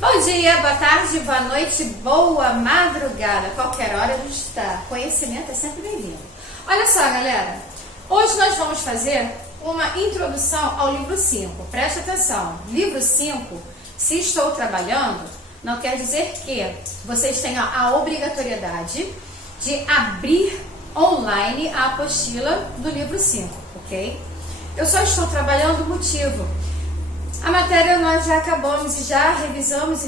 Bom dia, boa tarde, boa noite, boa madrugada, qualquer hora a gente está. Conhecimento é sempre bem-vindo. Olha só, galera, hoje nós vamos fazer uma introdução ao livro 5. Presta atenção, livro 5, se estou trabalhando, não quer dizer que vocês tenham a obrigatoriedade de abrir online a apostila do livro 5, ok? Eu só estou trabalhando o motivo. A matéria nós já acabamos e já revisamos.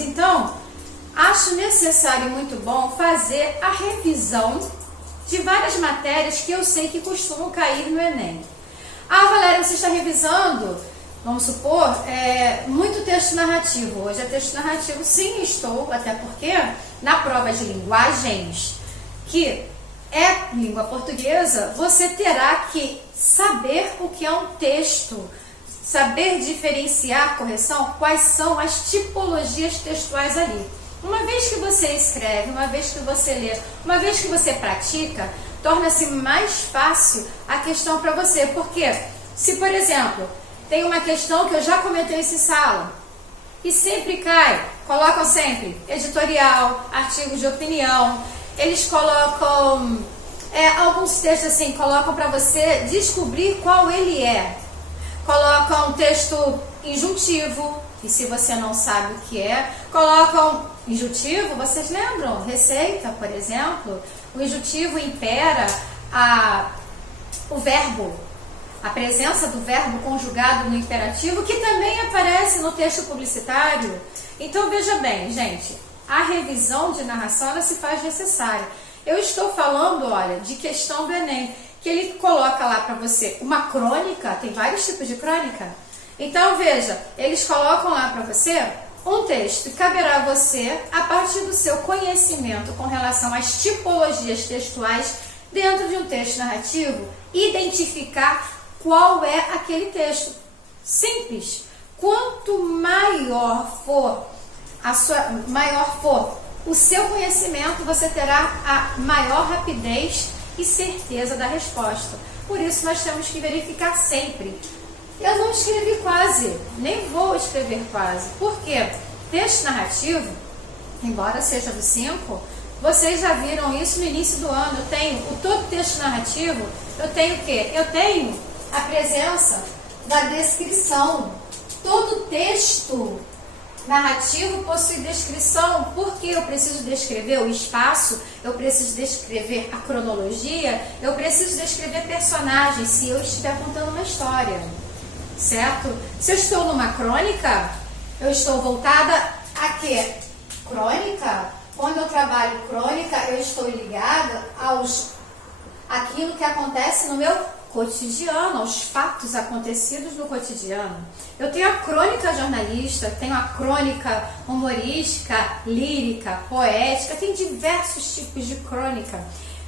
Então, acho necessário e muito bom fazer a revisão de várias matérias que eu sei que costumam cair no Enem. Ah, Valéria, você está revisando, vamos supor, muito texto narrativo. Hoje é texto narrativo. Sim, estou, até porque na prova de linguagens, que é língua portuguesa, você terá que saber o que é um texto, saber diferenciar, correção, quais são as tipologias textuais ali. Uma vez que você escreve, uma vez que você lê, uma vez que você pratica, torna-se mais fácil a questão para você. Porque se, por exemplo, tem uma questão que eu já comentei em sala e sempre cai, colocam sempre editorial, artigos de opinião, eles colocam alguns textos assim, colocam para você descobrir qual ele é. Colocam texto injuntivo, e se você não sabe o que é, colocam injuntivo, vocês lembram? Receita, por exemplo, o injuntivo impera o verbo, a presença do verbo conjugado no imperativo, que também aparece no texto publicitário. Então veja bem, gente, a revisão de narração ela se faz necessária. Eu estou falando, olha, de questão do Enem, que ele coloca lá para você uma crônica, tem vários tipos de crônica. Então veja, eles colocam lá para você um texto e caberá a você, a partir do seu conhecimento com relação às tipologias textuais dentro de um texto narrativo, identificar qual é aquele texto. Simples. Quanto maior for o seu conhecimento, você terá a maior rapidez e certeza da resposta. Por isso nós temos que verificar sempre. Eu não escrevi quase, nem vou escrever quase. Por quê? Texto narrativo, embora seja do 5, vocês já viram isso no início do ano. Eu tenho todo texto narrativo, eu tenho o quê? Eu tenho a presença da descrição. Todo texto narrativo possui descrição, porque eu preciso descrever o espaço, eu preciso descrever a cronologia, eu preciso descrever personagens, se eu estiver contando uma história, certo? Se eu estou numa crônica, eu estou voltada a quê? Crônica? Quando eu trabalho crônica, eu estou ligada àquilo que acontece no meu cotidiano, aos fatos acontecidos no cotidiano. Eu tenho a crônica jornalista, tenho a crônica humorística, lírica, poética, tem diversos tipos de crônica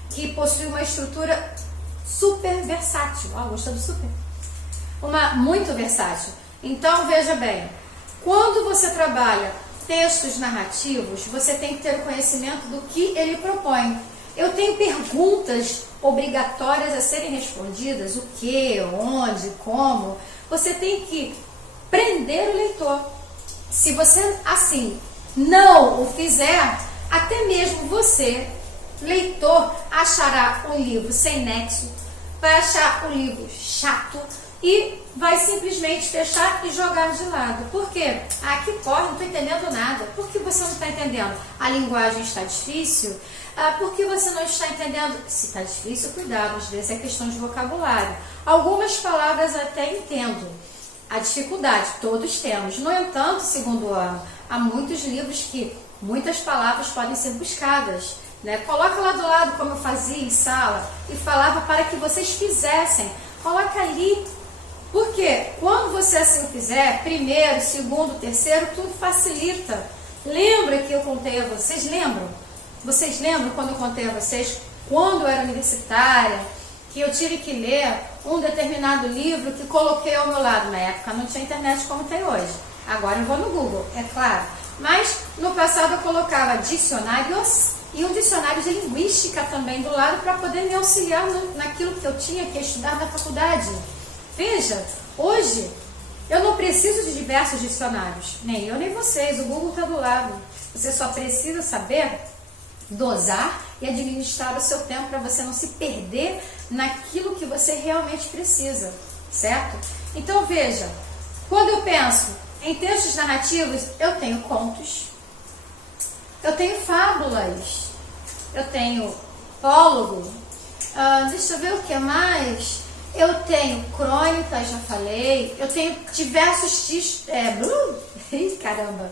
que possuem uma estrutura super versátil. Gostou do super? Muito versátil. Então, veja bem, quando você trabalha textos narrativos, você tem que ter o conhecimento do que ele propõe. Eu tenho perguntas obrigatórias a serem respondidas, o que, onde, como. Você tem que prender o leitor. Se você, assim, não o fizer, até mesmo você, leitor, achará um livro sem nexo, vai achar um livro chato e vai simplesmente fechar e jogar de lado. Por quê? Que porra, não estou entendendo nada. Por que você não está entendendo? A linguagem está difícil? Por que você não está entendendo? Se está difícil, cuidado, às vezes é questão de vocabulário. Algumas palavras até entendo. A dificuldade, todos temos. No entanto, segundo ano, há muitos livros que muitas palavras podem ser buscadas. Coloca lá do lado, como eu fazia em sala, e falava para que vocês fizessem. Coloca ali. Porque quando você assim fizer, primeiro, segundo, terceiro, tudo facilita. Lembra que eu contei a vocês? Lembram? Vocês lembram quando eu contei a vocês, quando eu era universitária, que eu tive que ler um determinado livro que coloquei ao meu lado? Na época não tinha internet como tem hoje. Agora eu vou no Google, é claro. Mas no passado eu colocava dicionários e um dicionário de linguística também do lado para poder me auxiliar naquilo que eu tinha que estudar na faculdade. Veja, hoje eu não preciso de diversos dicionários, nem eu nem vocês, o Google está do lado. Você só precisa saber dosar e administrar o seu tempo para você não se perder naquilo que você realmente precisa, certo? Então veja, quando eu penso em textos narrativos, eu tenho contos, eu tenho fábulas, eu tenho prólogo, deixa eu ver o que mais, eu tenho crônicas, já falei, eu tenho diversos textos, caramba,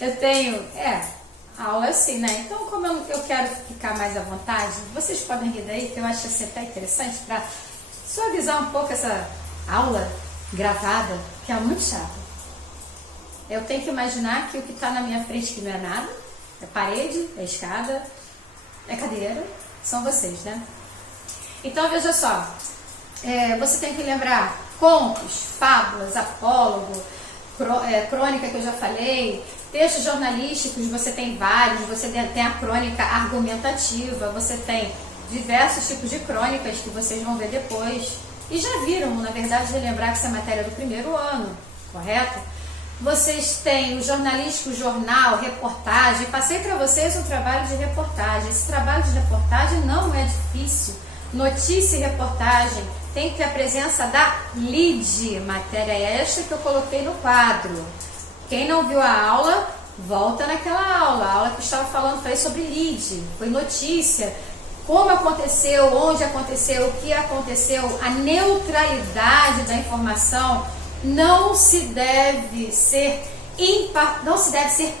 eu tenho, aula assim, né? Então, como eu quero ficar mais à vontade, vocês podem rir daí, que eu acho assim até interessante para suavizar um pouco essa aula gravada, que é muito chata. Eu tenho que imaginar que o que está na minha frente que não é nada, é parede, é escada, é cadeira, são vocês, né? Então, veja só, você tem que lembrar contos, fábulas, apólogo, crônica que eu já falei, textos jornalísticos, você tem vários, você tem a crônica argumentativa, você tem diversos tipos de crônicas que vocês vão ver depois. E já viram, na verdade, relembrar que essa é matéria do primeiro ano, correto? Vocês têm o jornalístico, jornal, reportagem. Passei para vocês um trabalho de reportagem. Esse trabalho de reportagem não é difícil. Notícia e reportagem tem que ter a presença da LID, matéria esta que eu coloquei no quadro. Quem não viu a aula, volta naquela aula. A aula que eu estava falando foi sobre LID, foi notícia, como aconteceu, onde aconteceu, o que aconteceu, a neutralidade da informação não se deve ser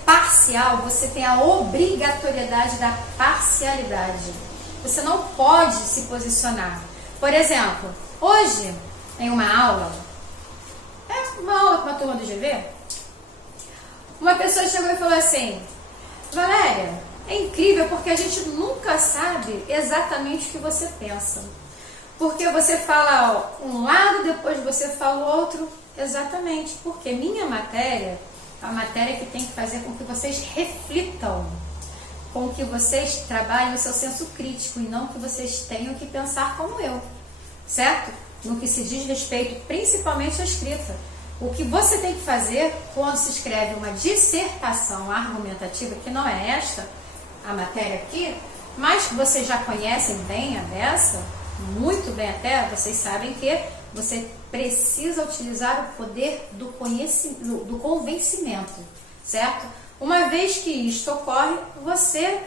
parcial, você tem a obrigatoriedade da parcialidade. Você não pode se posicionar. Por exemplo, hoje, em uma aula com uma turma do GV, uma pessoa chegou e falou assim: Valéria, é incrível porque a gente nunca sabe exatamente o que você pensa. Porque você fala um lado, depois você fala o outro. Exatamente, porque minha matéria é a matéria que tem que fazer com que vocês reflitam, com que vocês trabalhem o seu senso crítico e não que vocês tenham que pensar como eu, certo? No que se diz respeito principalmente à escrita. O que você tem que fazer quando se escreve uma dissertação argumentativa, que não é esta, a matéria aqui, mas que vocês já conhecem bem a dessa, muito bem até, vocês sabem que você precisa utilizar o poder do convencimento, certo? Uma vez que isto ocorre, você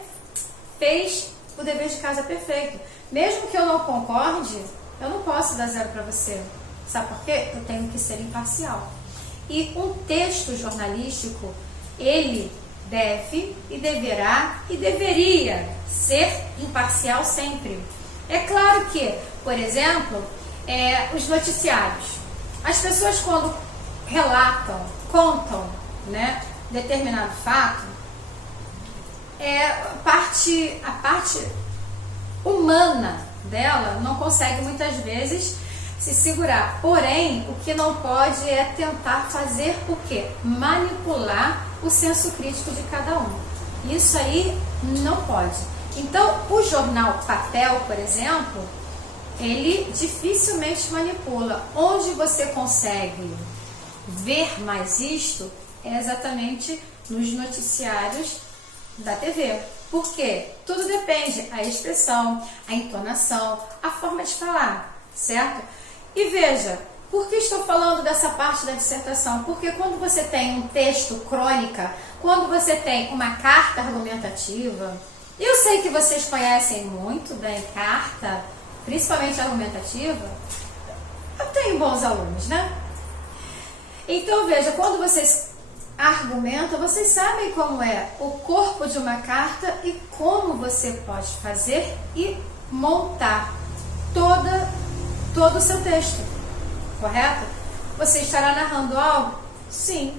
fez o dever de casa perfeito. Mesmo que eu não concorde, eu não posso dar 0 para você. Sabe por quê? Eu tenho que ser imparcial. E um texto jornalístico, ele deve e deverá e deveria ser imparcial sempre. É claro que, por exemplo, os noticiários. As pessoas quando relatam, contam, né, determinado fato, a parte humana dela não consegue muitas vezes se segurar. Porém, o que não pode é tentar fazer o quê? Manipular o senso crítico de cada um. Isso aí não pode. Então, o jornal papel, por exemplo, ele dificilmente manipula. Onde você consegue ver mais isto é exatamente nos noticiários da TV. Por quê? Tudo depende, a expressão, a entonação, a forma de falar, certo? E veja, por que estou falando dessa parte da dissertação? Porque quando você tem um texto crônica, quando você tem uma carta argumentativa, eu sei que vocês conhecem muito bem carta, principalmente argumentativa, eu tenho bons alunos, né? Então veja, quando vocês argumentam, vocês sabem como é o corpo de uma carta e como você pode fazer e montar todo o seu texto, correto? Você estará narrando algo? Sim.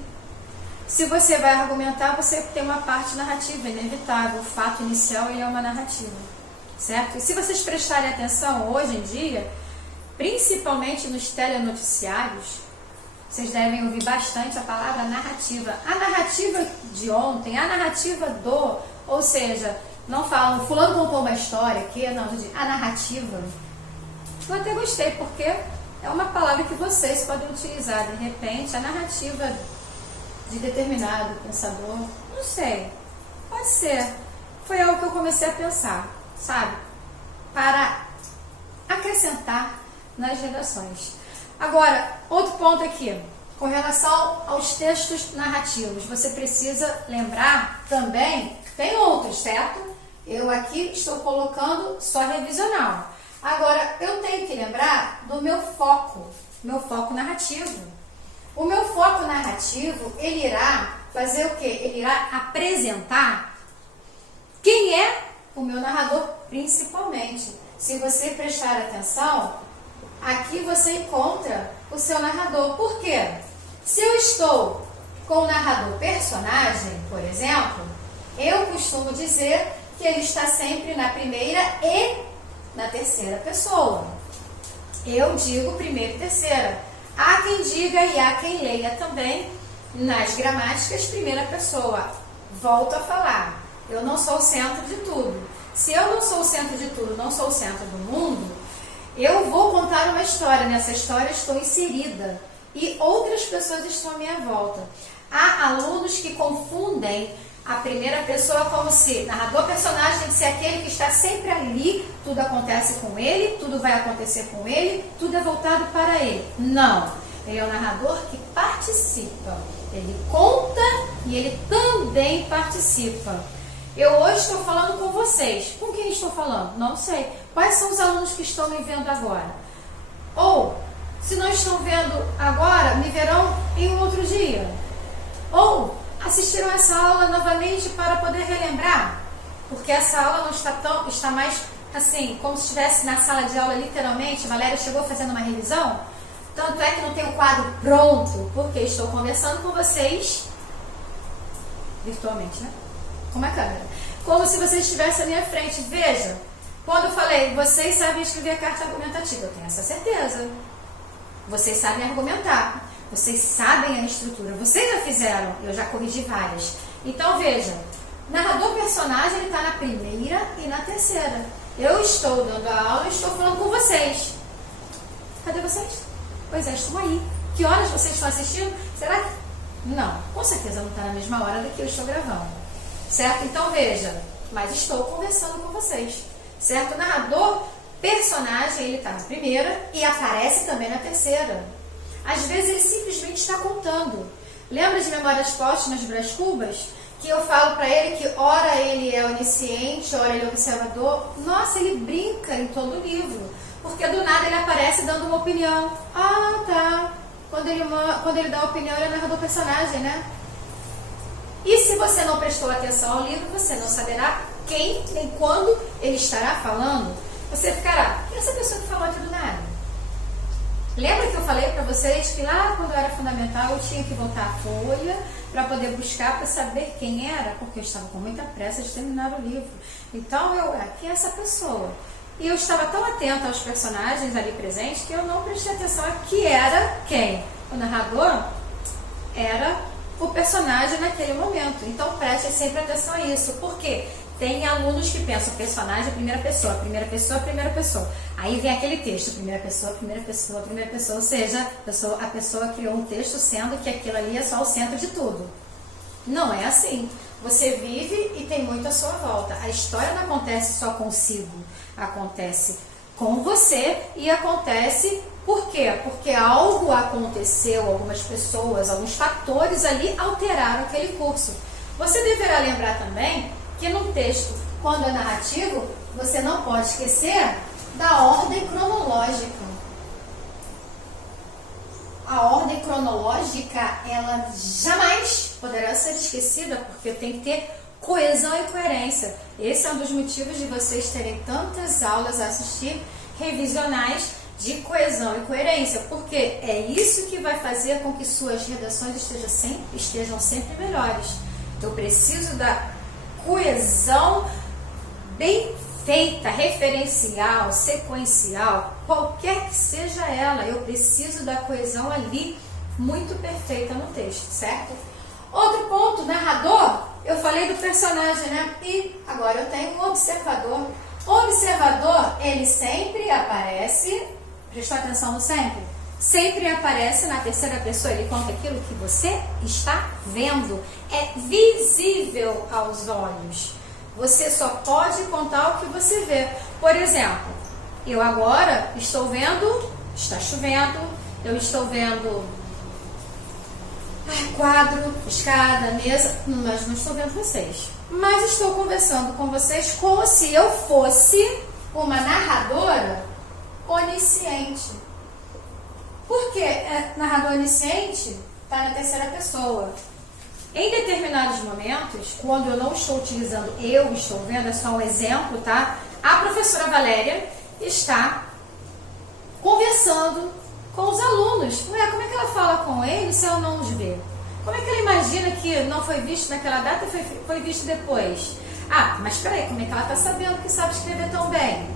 Se você vai argumentar, você tem uma parte narrativa, inevitável. O fato inicial ele é uma narrativa, certo? E se vocês prestarem atenção hoje em dia, principalmente nos telenoticiários, vocês devem ouvir bastante a palavra narrativa. A narrativa de ontem, a narrativa do, ou seja, não falam, fulano contou uma história aqui, não, a narrativa. Eu até gostei, porque é uma palavra que vocês podem utilizar. De repente, a narrativa de determinado pensador, não sei, pode ser. Foi algo que eu comecei a pensar, sabe? Para acrescentar nas redações. Agora, outro ponto aqui, com relação aos textos narrativos, você precisa lembrar também, tem outros, certo? Eu aqui estou colocando só revisional. Agora, eu tenho que lembrar do meu foco narrativo. O meu foco narrativo, ele irá fazer o quê? Ele irá apresentar quem é o meu narrador, principalmente. Se você prestar atenção, aqui você encontra o seu narrador. Por quê? Se eu estou com o narrador personagem, por exemplo, eu costumo dizer que ele está sempre na primeira e na terceira pessoa. Eu digo primeira e terceira. Há quem diga e há quem leia também nas gramáticas primeira pessoa. Volto a falar, eu não sou o centro de tudo. Se eu não sou o centro de tudo, não sou o centro do mundo, eu vou contar uma história. Nessa história estou inserida e outras pessoas estão à minha volta. Há alunos que confundem a primeira pessoa como se narrador personagem tem que ser aquele que está sempre ali, tudo acontece com ele, tudo vai acontecer com ele, tudo é voltado para ele. Não, ele é o narrador que participa, ele conta e ele também participa. Eu hoje estou falando com vocês. Com quem estou falando? Não sei. Quais são os alunos que estão me vendo agora? Ou, se não estão vendo agora, me verão em um outro dia. Ou, assistiram essa aula novamente para poder relembrar, porque essa aula não está mais assim, como se estivesse na sala de aula literalmente. Valéria chegou fazendo uma revisão, tanto é que não tem o quadro pronto, porque estou conversando com vocês virtualmente, né? Com uma câmera, como se vocês estivessem à minha frente. Veja, quando eu falei, vocês sabem escrever carta argumentativa, eu tenho essa certeza. Vocês sabem argumentar. Vocês sabem a estrutura, vocês já fizeram, eu já corrigi várias. Então veja, narrador-personagem ele está na primeira e na terceira. Eu estou dando a aula e estou falando com vocês. Cadê vocês? Pois é, estão aí. Que horas vocês estão assistindo? Será que... Não, com certeza não está na mesma hora do que eu estou gravando. Certo? Então veja, mas estou conversando com vocês. Certo? O narrador-personagem ele está na primeira e aparece também na terceira. Às vezes ele simplesmente está contando. Lembra de Memórias Póstumas de Brás Cubas? Que eu falo para ele que ora ele é onisciente, ora ele é observador. Nossa, ele brinca em todo o livro. Porque do nada ele aparece dando uma opinião. Ah, tá. Quando ele dá opinião, ele é narrador personagem, né? E se você não prestou atenção ao livro, você não saberá quem nem quando ele estará falando. Você ficará, quem é essa pessoa que falou aqui do nada? Lembra que eu falei para vocês que lá quando eu era fundamental eu tinha que voltar a folha para poder buscar, para saber quem era? Porque eu estava com muita pressa de terminar o livro. Então quem é essa pessoa? E eu estava tão atenta aos personagens ali presentes que eu não prestei atenção a que era quem. O narrador era o personagem naquele momento. Então preste sempre atenção a isso. Por quê? Tem alunos que pensam personagem primeira pessoa, primeira pessoa, primeira pessoa. Aí vem aquele texto, primeira pessoa, primeira pessoa, primeira pessoa. Ou seja, a pessoa criou um texto sendo que aquilo ali é só o centro de tudo. Não é assim. Você vive e tem muito à sua volta. A história não acontece só consigo. Acontece com você e acontece por quê? Porque algo aconteceu, algumas pessoas, alguns fatores ali alteraram aquele curso. Você deverá lembrar também que no texto, quando é narrativo, você não pode esquecer da ordem cronológica. A ordem cronológica, ela jamais poderá ser esquecida, porque tem que ter coesão e coerência. Esse é um dos motivos de vocês terem tantas aulas a assistir, revisionais de coesão e coerência, porque é isso que vai fazer com que suas redações estejam sempre melhores. Eu preciso da coesão bem feita, referencial, sequencial, qualquer que seja ela, eu preciso da coesão ali muito perfeita no texto, certo? Outro ponto, narrador, eu falei do personagem, né? E agora eu tenho um observador. O observador, ele sempre aparece, prestou atenção no sempre? sempre aparece na terceira pessoa, ele conta aquilo que você está vendo. É visível aos olhos. Você só pode contar o que você vê. Por exemplo, eu agora estou vendo, está chovendo, eu estou vendo quadro, escada, mesa, mas não estou vendo vocês. Mas estou conversando com vocês como se eu fosse uma narradora onisciente. Por que narrador onisciente está na terceira pessoa? Em determinados momentos, quando eu não estou utilizando eu estou vendo, é só um exemplo, tá? A professora Valéria está conversando com os alunos. Ué, como é que ela fala com eles se ela não os vê? Como é que ela imagina que não foi visto naquela data e foi visto depois? Ah, mas peraí, como é que ela está sabendo que sabe escrever tão bem?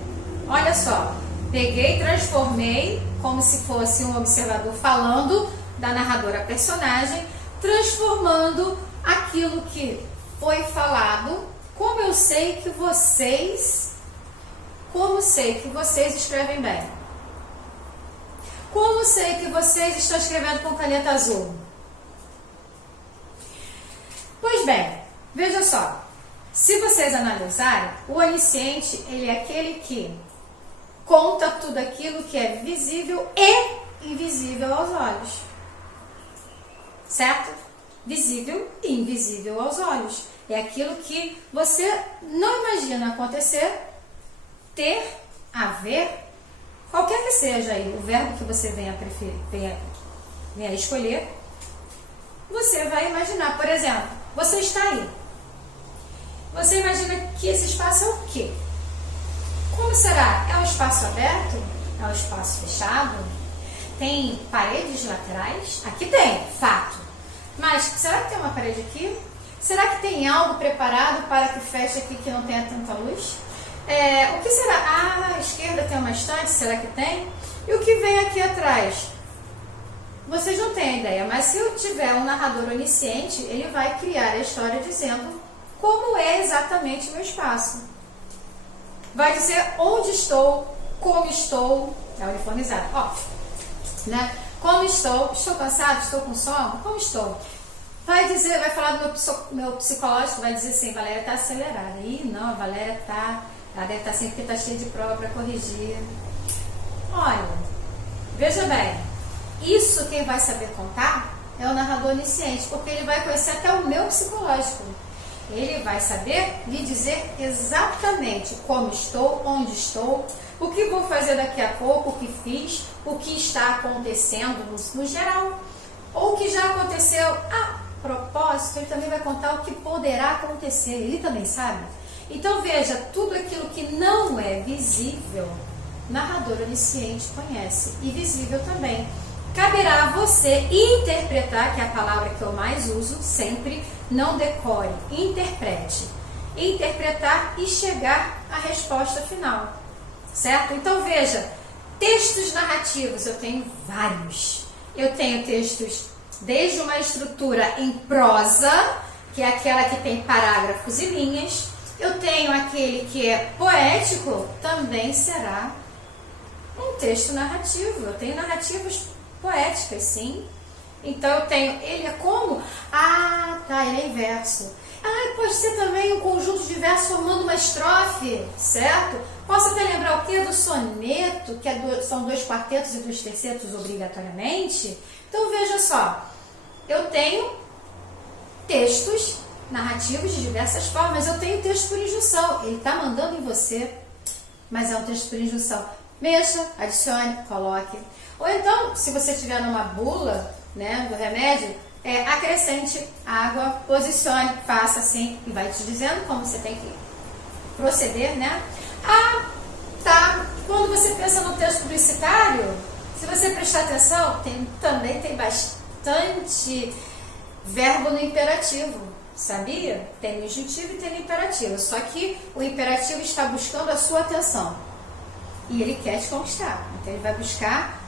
Olha só, peguei, transformei como se fosse um observador falando da narradora personagem, transformando aquilo que foi falado, como sei que vocês escrevem bem. Como sei que vocês estão escrevendo com caneta azul? Pois bem, veja só, se vocês analisarem, o onisciente, ele é aquele que conta tudo aquilo que é visível e invisível aos olhos. Certo? Visível e invisível aos olhos. É aquilo que você não imagina acontecer, ter, haver, qualquer que seja aí o verbo que você venha a escolher, você vai imaginar. Por exemplo, você está aí. Você imagina que esse espaço é o quê? Como será? É um espaço aberto? É um espaço fechado? Tem paredes laterais? Aqui tem, fato. Mas será que tem uma parede aqui? Será que tem algo preparado para que feche aqui que não tenha tanta luz? O que será? Ah, à esquerda tem uma estante, será que tem? E o que vem aqui atrás? Vocês não têm ideia, mas se eu tiver um narrador onisciente, ele vai criar a história dizendo como é exatamente o meu espaço. Vai dizer onde estou, como estou, é uniformizado, óbvio, né? Como estou cansado, estou com sono, como estou? Vai dizer, vai falar do meu psicológico, vai dizer assim, Valéria está acelerada. Ih, não, a Valéria ela deve estar assim porque está cheia de prova para corrigir. Olha, veja bem, isso quem vai saber contar é o narrador onisciente, porque ele vai conhecer até o meu psicológico. Ele vai saber lhe dizer exatamente como estou, onde estou, o que vou fazer daqui a pouco, o que fiz, o que está acontecendo no geral, ou o que já aconteceu. A propósito, ele também vai contar o que poderá acontecer, ele também sabe. Então veja, tudo aquilo que não é visível, narrador onisciente conhece, e visível também. Caberá a você interpretar, que é a palavra que eu mais uso sempre, não decore, interprete. Interpretar e chegar à resposta final, certo? Então veja, textos narrativos, eu tenho vários. Eu tenho textos desde uma estrutura em prosa, que é aquela que tem parágrafos e linhas. Eu tenho aquele que é poético, também será um texto narrativo. Eu tenho narrativas poéticas, sim. Então eu tenho, ele é como? Ah, tá, ele é em verso. Ah, pode ser também um conjunto de versos formando uma estrofe, certo? Posso até lembrar o que? Do soneto, que são 2 quartetos e 2 tercetos obrigatoriamente. Então veja só, eu tenho textos narrativos de diversas formas. Eu tenho texto por injunção, ele está mandando em você, mas é um texto por injunção. Mexa, adicione, coloque. Ou então, se você estiver numa bula, né, do remédio, acrescente água, posicione, faça assim, e vai te dizendo como você tem que proceder, né? Ah, tá. Quando você pensa no texto publicitário, se você prestar atenção, também tem bastante verbo no imperativo, sabia? Tem no injuntivo e tem no imperativo, só que o imperativo está buscando a sua atenção e ele quer te conquistar, então ele vai buscar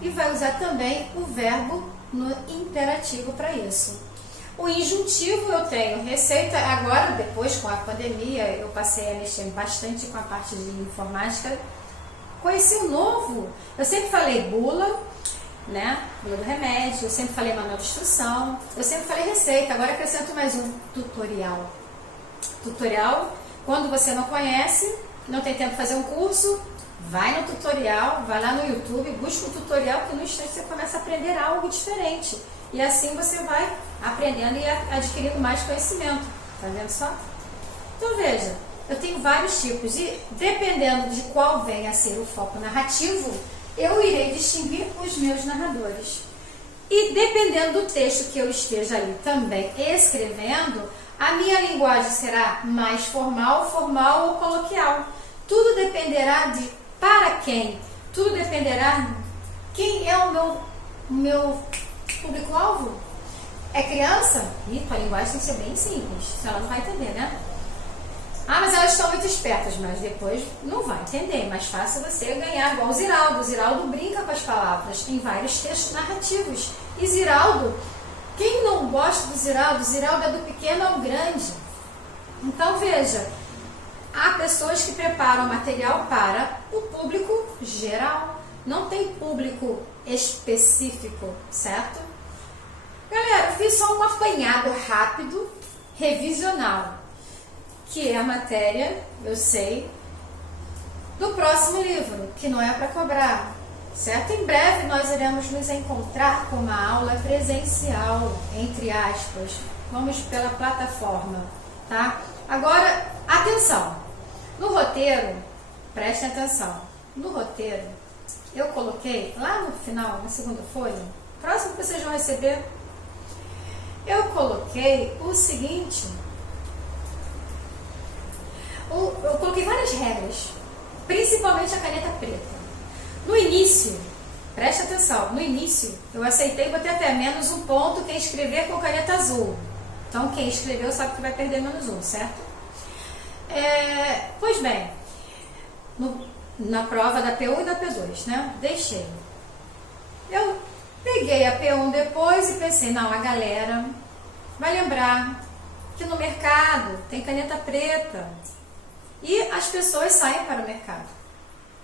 e vai usar também o verbo no imperativo para isso. O injuntivo eu tenho receita, agora depois com a pandemia eu passei a mexer bastante com a parte de informática, conheci o novo, eu sempre falei bula, né? Bula do remédio, eu sempre falei manual de instrução, eu sempre falei receita, agora acrescento mais um, tutorial. Tutorial, quando você não conhece, não tem tempo de fazer um curso, vai no tutorial, vai lá no YouTube, busca um tutorial, que no instante você começa a aprender algo diferente. E assim você vai aprendendo e adquirindo mais conhecimento. Tá vendo só? Então veja, eu tenho vários tipos e dependendo de qual venha a ser o foco narrativo, eu irei distinguir os meus narradores. E dependendo do texto que eu esteja ali também escrevendo, a minha linguagem será mais formal, formal ou coloquial. Tudo dependerá de para quem. Tudo dependerá de quem é o meu público-alvo. É criança? Ih, tua linguagem tem que ser bem simples, senão ela não vai entender, né? Ah, mas elas estão muito espertas, mas depois não vai entender. É mais fácil você ganhar igual o Ziraldo. O Ziraldo brinca com as palavras em vários textos narrativos. E Ziraldo, quem não gosta do Ziraldo? Ziraldo é do pequeno ao grande. Então veja, há pessoas que preparam material para o público geral. Não tem público específico, certo? Galera, eu fiz só um apanhado rápido, revisional, que é a matéria, eu sei, do próximo livro, que não é para cobrar, certo? Em breve nós iremos nos encontrar com uma aula presencial, entre aspas, vamos pela plataforma, tá? Agora, atenção, no roteiro, prestem atenção, no roteiro, eu coloquei lá no final, na segunda folha, próximo que vocês vão receber, eu coloquei o seguinte, eu coloquei várias regras, principalmente a caneta preta. No início, preste atenção, no início eu aceitei e botei até menos um ponto quem escrever com caneta azul. Então quem escreveu sabe que vai perder menos um, certo? Pois bem, na prova da P1 e da P2, né? Deixei. Eu peguei a P1 depois e pensei, não, a galera vai lembrar que no mercado tem caneta preta e as pessoas saem para o mercado.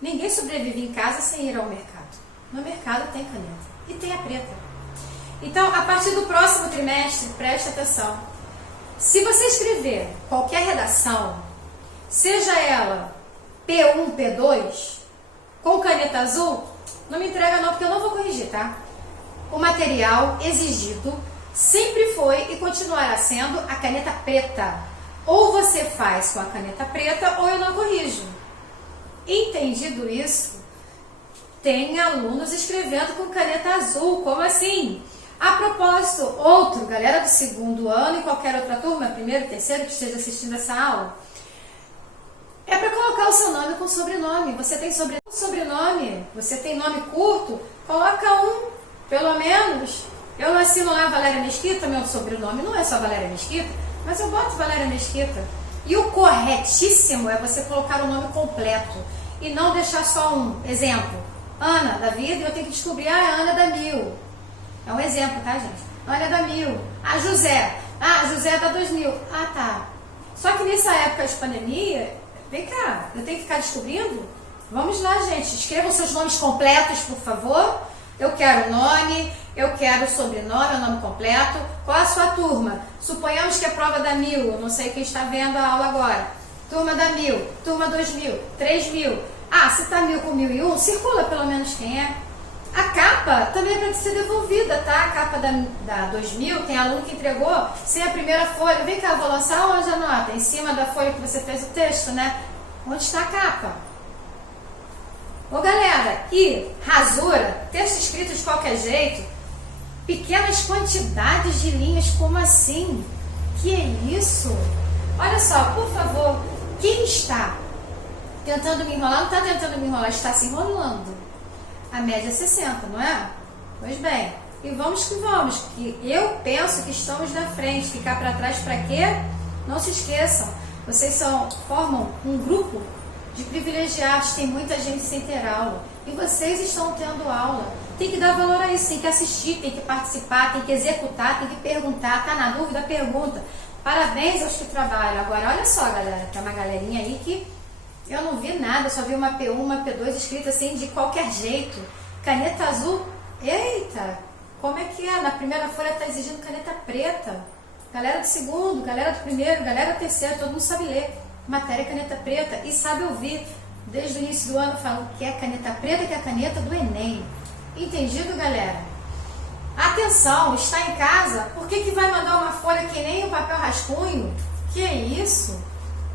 Ninguém sobrevive em casa sem ir ao mercado. No mercado tem caneta e tem a preta. Então, a partir do próximo trimestre, preste atenção. Se você escrever qualquer redação, seja ela P1, P2, com caneta azul, não me entrega não, porque eu não vou corrigir, tá? O material exigido sempre foi e continuará sendo a caneta preta. Ou você faz com a caneta preta ou eu não corrijo. Entendido isso, tem alunos escrevendo com caneta azul. Como assim? A propósito, outro, galera do segundo ano e qualquer outra turma, primeiro, terceiro, que esteja assistindo essa aula, é para colocar o seu nome com sobrenome. Você tem sobrenome, você tem nome curto, coloca um, pelo menos. Eu não assino lá Valéria Mesquita, meu sobrenome não é só Valéria Mesquita, mas eu boto Valéria Mesquita. E o corretíssimo é você colocar o nome completo e não deixar só um. Exemplo, Ana da vida, e eu tenho que descobrir, é Ana da Mil. É um exemplo, tá, gente? Ana da Mil. José. José da 2000. Tá. Só que nessa época de pandemia, vem cá, eu tenho que ficar descobrindo? Vamos lá, gente. Escrevam seus nomes completos, por favor. Eu quero o nome, eu quero o sobrenome, o nome completo. Qual a sua turma? Suponhamos que é prova da 1000, eu não sei quem está vendo a aula agora. Turma da 1000, turma 2000, 3000. Se está 1000 com 1001, circula pelo menos quem é. A capa também é para ser devolvida, tá? A capa da 2000, tem aluno que entregou sem a primeira folha. Vem cá, eu vou lançar onde a nota? Em cima da folha que você fez o texto, né? Onde está a capa? Ô galera, e rasura, texto escrito de qualquer jeito, pequenas quantidades de linhas, como assim? Que é isso? Olha só, por favor, quem está tentando me enrolar, não está tentando me enrolar, está se enrolando. A média é 60, não é? Pois bem, e vamos que vamos, que eu penso que estamos na frente, ficar para trás para quê? Não se esqueçam, vocês formam um grupo de privilegiados, tem muita gente sem ter aula, e vocês estão tendo aula. Tem que dar valor a isso, tem que assistir, tem que participar, tem que executar, tem que perguntar, tá na dúvida, pergunta. Parabéns aos que trabalham. Agora, olha só, galera, tem uma galerinha aí que eu não vi nada, só vi uma P1, uma P2 escrita assim de qualquer jeito. Caneta azul Eita, como é que é? Na primeira folha está exigindo caneta preta. Galera do segundo, galera do primeiro, galera do terceiro, todo mundo sabe ler. Matéria caneta preta e sabe ouvir. Desde o início do ano falam que é caneta preta, que é a caneta do Enem. Entendido, galera? Atenção, está em casa? Por que vai mandar uma folha que nem o papel rascunho? Que é isso?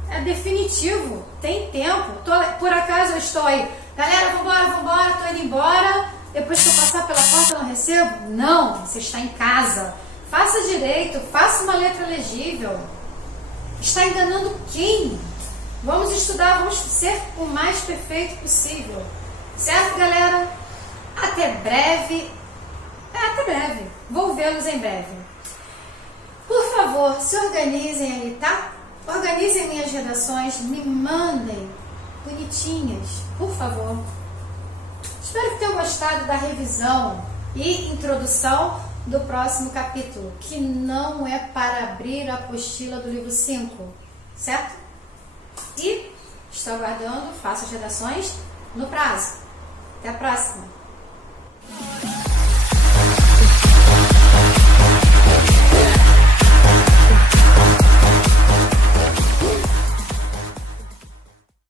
É definitivo, tem tempo. Por acaso eu estou aí, galera, vambora, tô indo embora. Depois que eu passar pela porta eu não recebo? Não, você está em casa. Faça direito, faça uma letra legível. Está enganando quem? Vamos estudar, vamos ser o mais perfeito possível. Certo, galera? Até breve. Até breve. Vou vê-los em breve. Por favor, se organizem aí, tá? Organizem minhas redações, me mandem bonitinhas, por favor. Espero que tenham gostado da revisão e introdução do próximo capítulo, que não é para abrir a apostila do livro 5, certo? E estou aguardando, faço as redações no prazo. Até a próxima!